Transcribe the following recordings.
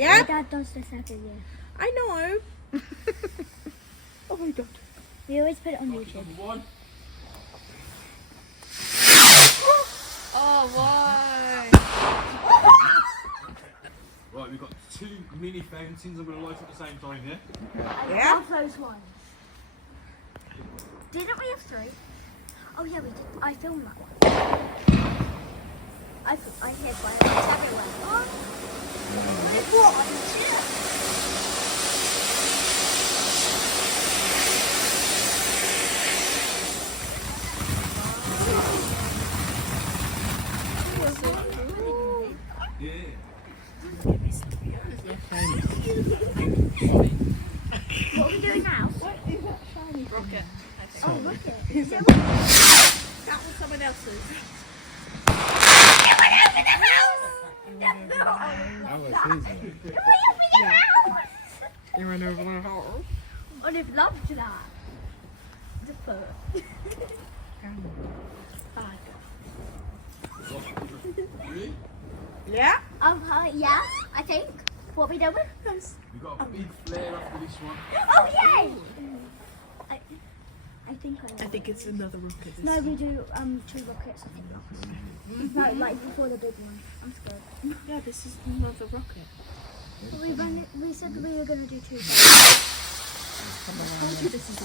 Yeah? My dad does this every year. I know. Oh my god. We always put it on YouTube. Oh, why? Right, we've got 2 mini fountains I'm going to light at the same time, yeah? I love those ones. Didn't we have 3? Oh yeah, we did. I filmed that one. I hid fireworks everywhere. Oh, what? Yeah. What are we doing now? Rocket. Oh, rocket. That was someone else's. You ran over my house. I'd have loved that. The fur. Yeah? Yeah, I think. What are we doing? We've got a big flare after this one. Oh, yay! I think it's another rocket. No, we do 2 rockets, I think. No, like before the big one. I'm scared. Yeah, this is another rocket. We said we were going to do 2. This is a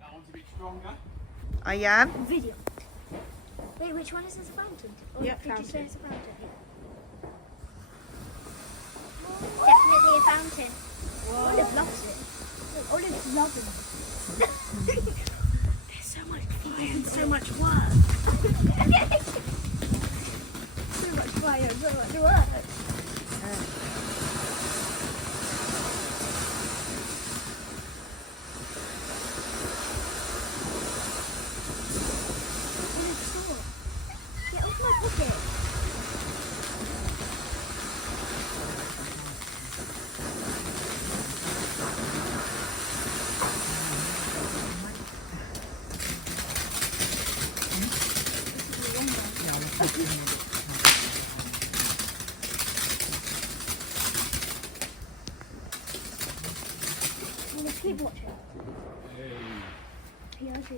That one's a bit stronger. I am. Video. Wait, which one is this, a fountain? Or Yep, did you say fountain. it's a fountain? Definitely a fountain. Olive loves it. Olive's loving it. There's so much fire and so much work. So much fire, so much work. Get off my pocket. Let's keep watching. POV.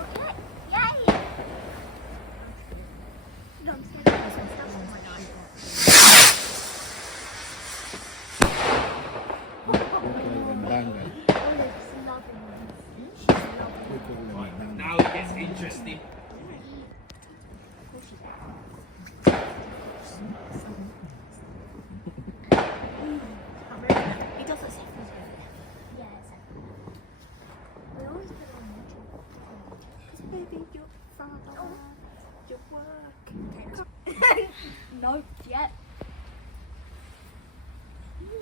Okay. Yay! No, I'm scared of this one. Olive's loving this. She's loving it. Right, now it gets interesting. He does it second. Yeah, exactly. We always put it on YouTube. Baby, your father, your work. No, yet.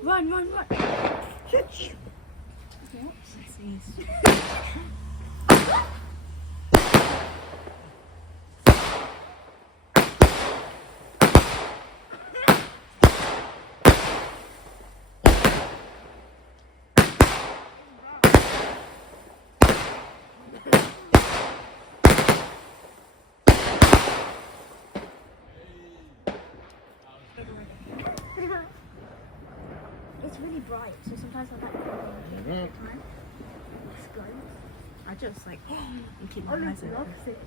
Run. It's really bright, so sometimes I like it time. Explodes. I just like and keep my Olive eyes open. loves it.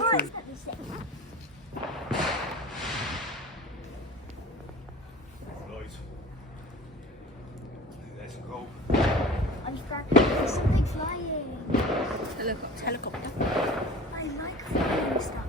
Right. Let's go. I'm distracted. There's something flying. Helicopter. I like flying stuff.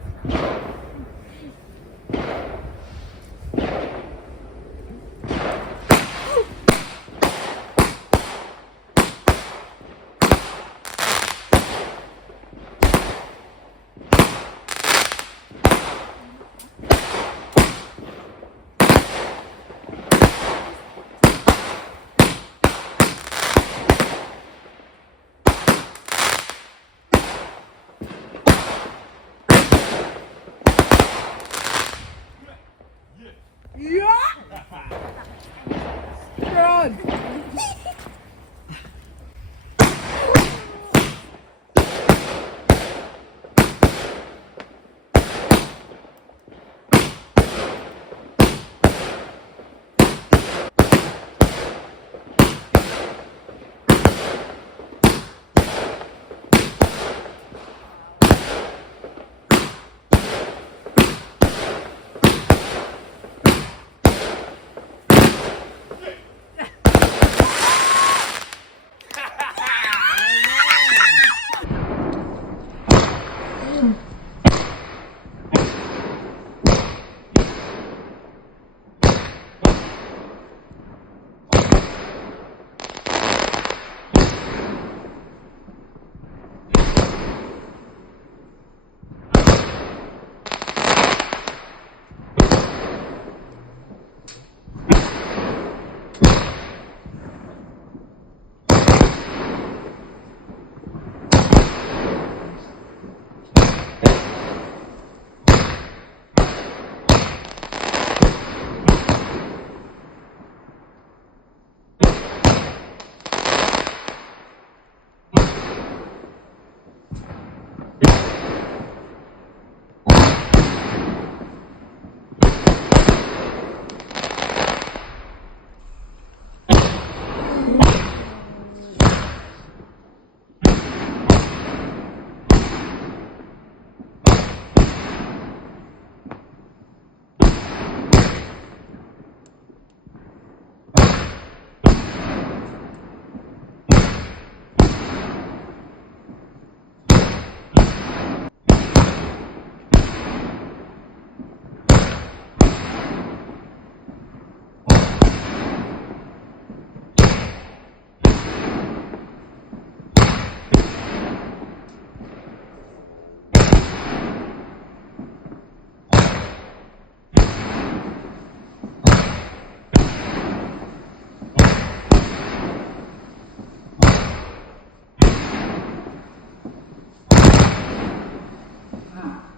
Ah.